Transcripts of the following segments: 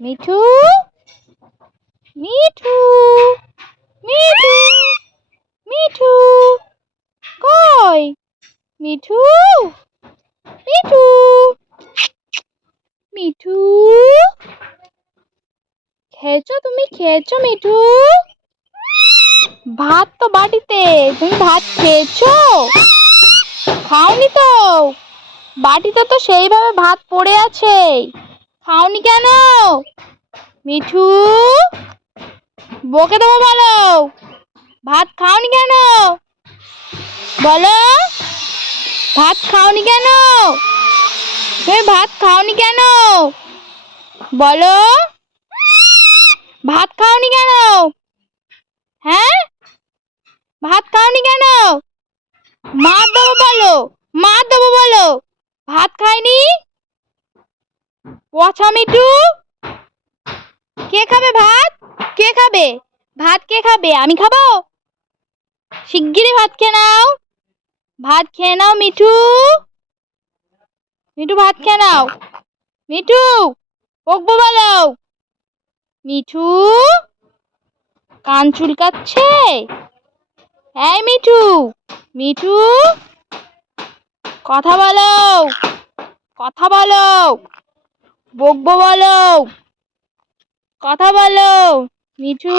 মিঠু, মিঠু, মিঠু, মিঠু, কই মিঠু, মিঠু, মিঠু, খেয়েছো? তুমি খেয়েছো মিঠু? ভাত তো বাটিতে, তুমি ভাত খেয়েছো? খাওনি তো? বাটিতে তো সেইভাবে ভাত পড়ে আছে, খাওনি কেন? মিঠু, বকে দেবো বলো। ভাত খাওনি কেন বলো? ভাত খাওনি কেন? তুমি ভাত খাওনি কেন বলো? ভাত খাওনি কেন? হ্যাঁ, ভাত খাওনি কেন? মার দেবো বলো, মার দেবো বলো। ভাত খাইনি, পচা মিঠু। কে খাবে ভাত? কে খাবে ভাত? কে খাবে? আমি খাবো? শিগগিরই ভাত খেয়ে নাও, ভাত খেয়ে নাও মিঠু। মিঠু ভাত খেয়ে নাও। মিঠু, বকবো বলো। মিঠু, কান চুলকাচ্ছে? এই মিঠু, মিঠু, কথা বলো, কথা বলো, বকবো বলো, কথা বলো। মিঠু,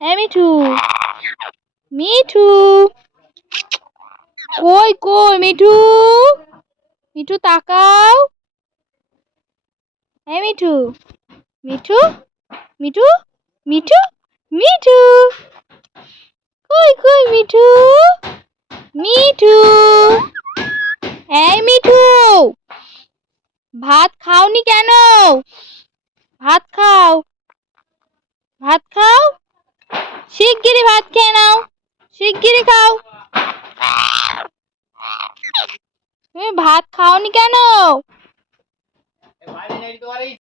এই মিঠু, মিঠু, কই কই মিঠু? মিঠু তাকাও। এই মিঠু, মিঠু, মিঠু, মিঠু, মিঠু, কই কই মিঠু? মিঠু, এই মিঠু, ভাত খাওনি কেন? ভাত খাও, ভাত খাও, শিগগিরই ভাত খেয়ে নাও, শিগগিরই খাও। তুমি ভাত খাওনি কেন?